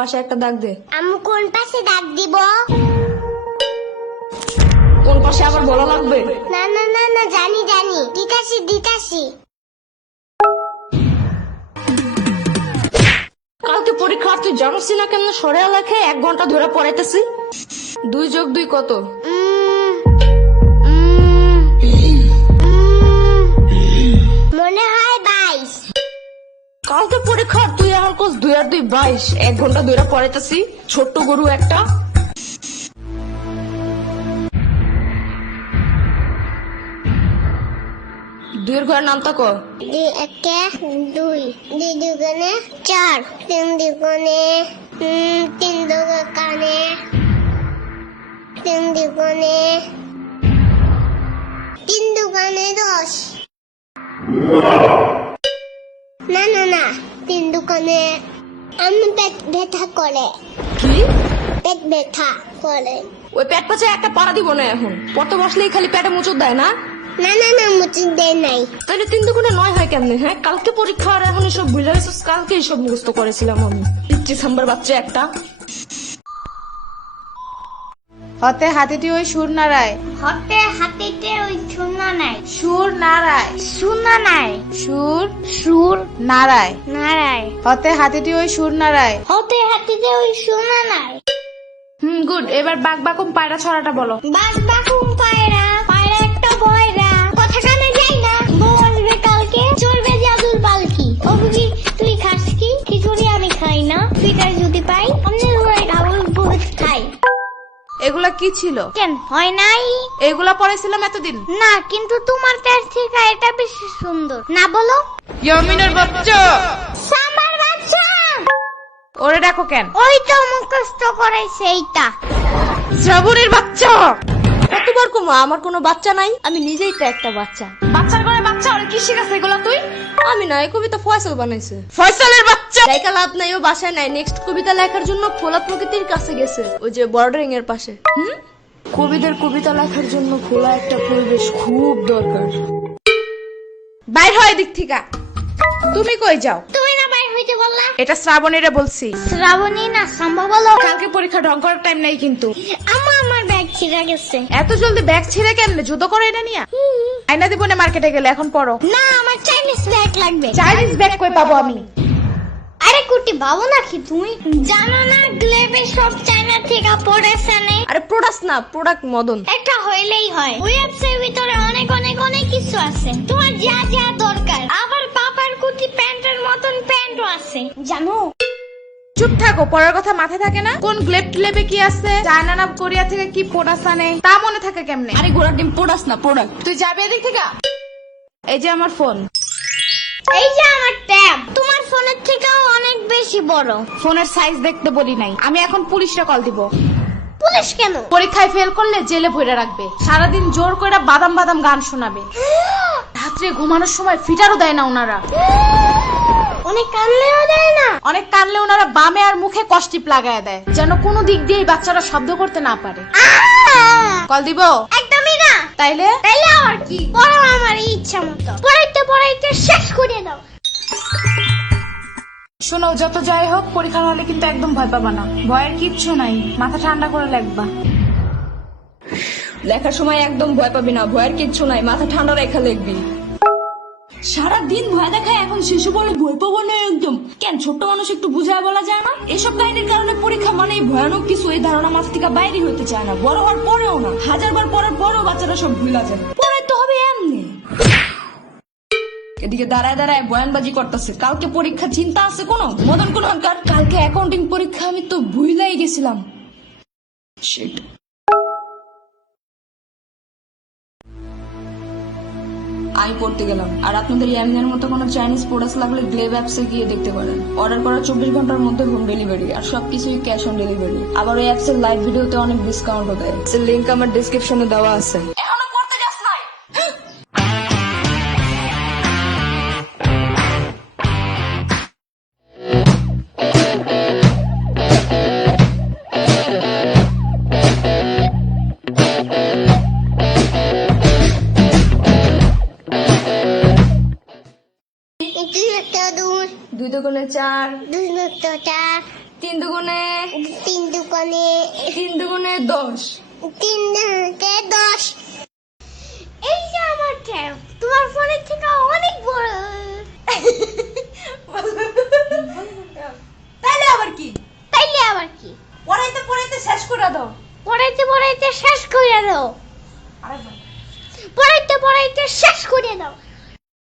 পাশে একটা দাগ দে। আমি কোন পাশে দাগ দিব? কোন পাশে আবার বলা লাগবে? না না না না, জানি জানি, দিতাছি দিতাছি। কালকে পরীক্ষা, তুই জানিস না কেন সরে লেখে 1 ঘন্টা ধরে পড়াইতেছি। 2 যোগ 2 কত? মনে হয় 22। কালকে পরীক্ষা, তুই এখন কোস 2 আর 2 22। 1 ঘন্টা ধরে পড়াইতেছি, ছোট্ট গরু একটা। দুইয়ের ঘরের নামটা কর। 2 1 2, 2 দুগুণে 4, 3 দুগুণে 3 দুগুণে 3 দুগুণে 3 দুগুণে 10। না না না, 3 দুগুণে আমি পেট ব্যথা করে। কি? পেট ব্যথা করে। ওই পেট পাচে একটা পাড়া দিব না এখন। পড়তে বসলেই খালি পেটে মুচুর দেয় না? না না না, মুচি দেয় নাই। তাহলে 3 দুগুণে 9 হয় কেমনে? হ্যাঁ, কালকে পরীক্ষা আর এখন এসব ভুলে গেছিস? কালকে এসব মুখস্থ করেছিলাম আমি। ডিসেম্বর বাচ্চা একটা। হতে হাতিটি ওই সুর নাড়ায়। হতে হাতিতে ওই শূন্য নাই। সুর নাড়ায়। শূন্য নাই। সুর সুর নাড়ায়। নাড়ায়। হতে হাতিটি ওই সুর নাড়ায়। হতে হাতিতে ওই শূন্য নাই। গুড। এবার বাক বাকুম পায়রা ছড়াটা বলো। বাস বাকুম পায়রা, পায়রা একটা বয়রা, কথা কানে যাই না, বউ আসবে কালকে, চলবে জাদুর পালকি। ও বুঝি তুই খাস কি? খিচুড়ি আমি খাই না, পিঠার যদি পাই অন্য ঘরে ডাবল বহুত খাই। এগুলা কি ছিল? কেন হয় নাই? এগুলা পড়েছিলাম এতদিন। না, কিন্তু তোমার কাছ থেকে এটা বেশি সুন্দর। না বলো? ইয়ামিনের বাচ্চা। সাম্বার বাচ্চা। ওরে ডাকো কেন? ওই তো মুখস্থ করাইছে এইটা। শ্রাবণের বাচ্চা। কতবার কমা, আমার কোনো বাচ্চা নাই, আমি নিজেই তো একটা বাচ্চা। বাচ্চার ঘরে বাচ্চা, আর কি শিখাছে এগুলা তুই? আমি না, এই কবিতা ফয়সাল বানাইছে। ফয়সালের বাচ্চা। লেখা লাভ নাই, ও বাসায় নাই। নেক্সট কবিতা লেখার জন্য খোলা প্রকৃতির কাছে গেছে, ওই যে বর্ডারিং এর পাশে। কবিদের কবিতা লেখার জন্য খোলা একটা পরিবেশ খুব দরকার। বাইর হয় দিক থেকে। তুমি কই যাও? তুমি না বাইর হইতে বললা? এটা শ্রাবণীরে বলছি। শ্রাবণী না সম্ভব বলো। কালকে পরীক্ষা ঢং করার টাইম নাই কিন্তু। আমার ব্যাগ ছিঁড়ে গেছে। এত জলদি ব্যাগ ছিঁড়ে কেমনে? জুতো করো এটা নিয়া। আয়না দিব না মার্কেটে গেলে, এখন পড়ো। না, আমার চাইনিজ ব্যাগ লাগবে। চাইনিজ ব্যাগ কই পাবো আমি? আরে কুটি বাবু নাকি তুমি? জানো না গ্লেবে সব চায়না থেকে পড়েছে নে। আরে প্রোডাক্ট না, প্রোডাক্ট মদন। একটা হইলেই হয়। ওয়েবসাইটের ভিতরে অনেক অনেক অনেক কিছু আছে, তোমার যা যা দরকার। আবার পাপার কুটি প্যান্টের মতন প্যান্টও আছে, জানো? চুপ থাকো, পড়ার কথা মাথায় থাকে না? কোন গ্লেব টিলেবে কি আছে, চায়না না কোরিয়া থেকে কি প্রোডাক্ট আনে, তা মনে থাকে কেমনে? আরে ঘোড়ার ডিম প্রোডাক্ট না, প্রোডাক্ট। তুই যাবি এদিক থেকে। এই যে আমার ফোন। এই যে আমার ট্যাব, তোমার ফোনের থেকেও অনেক বেশি বড়। ফোনের সাইজ দেখতে বলি নাই। আমি এখন পুলিশে কল দিব। পুলিশ কেন? পরীক্ষায় ফেল করলে জেলে ভরে রাখবে, সারাদিন জোর করে বাদাম বাদাম গান শোনাবে, রাত্রে ঘুমানোর সময় ফিটারও দেয় না ওনারা। অনেক কানলেও দেয় না। অনেক কানলে ওনারা বামে আর মুখে কষ্টিপ লাগায় দেয়, যেন কোনো দিক দিয়ে বাচ্চারা শব্দ করতে না পারে। কল দিব? একদমই না। তাইলে তাইলে আর কি, পড়ো আমার ইচ্ছা মতো। পড়াইতে পড়াইতে শেষ করে দাও। শোনো, যত যাই হোক পরীক্ষার হলে কিন্তু একদম ভয় পাবা না। ভয়ের কিচ্ছু নাই, মাথা ঠান্ডা করে লিখবা। লেখার সময় একদম ভয় পাবি না, ভয়ের কিচ্ছু নাই, মাথা ঠান্ডা রেখা লিখবি। সারাদিন ভয় দেখায়, এখন শিশু বলে ভয় পাবো না একদম। কেন ছোট্ট মানুষ একটু বুঝায় বলা যায় না? এসব কাহিনীর কারণে পরীক্ষা মানে ভয়ানক কিছু, এই ধারণা মাথা থেকে বাইরে হতে চায় না। বড় হওয়ার পরেও না, 1000 বার পরের পরেও বাচ্চারা সব ভুলা যায়। পরে তো হবে এমনি। এদিকে দাঁড়ায় দাঁড়ায় বয়ানবাজি করতেছে। কালকে পরীক্ষা, চিন্তা আছে কোনো? মদন কোন অঙ্কার? কালকে অ্যাকাউন্টিং পরীক্ষা, আমি তো ভুলাই গেছিলাম। শিট। আমি পড়তে গেলাম। আর আপনাদের ইয়ামিনের মতো কোনো চাইনিজ প্রোডাক্ট লাগলে গ্লেব অ্যাপসে গিয়ে দেখতে পারেন। অর্ডার করার 24 ঘন্টার মধ্যে হোম ডেলিভারি, আর সবকিছুই ক্যাশ অন ডেলিভারি। আবার ওই অ্যাপসের লাইভ ভিডিওতে অনেক ডিসকাউন্টও দেয়। লিংক আমার ডেসক্রিপশনে দেওয়া আছে। এখনো পড়তে যাস নাই? 2 দুগুণে 4, 2 দুটো 4, 3 দুগুণে 3 দুগুণে 3 দুগুণে 10। 3 দুগুণে 10। এই যে আমার ট্যাব, তোমার ফোনের থেকে অনেক বড়। তাইলে আবার কি? তাইলে আবার কি? পড়াইতে পড়াইতে শেষ করে দাও। পড়াইতে পড়াইতে শেষ করে দাও। আরেকবার। পড়াইতে পড়াইতে শেষ করে দাও।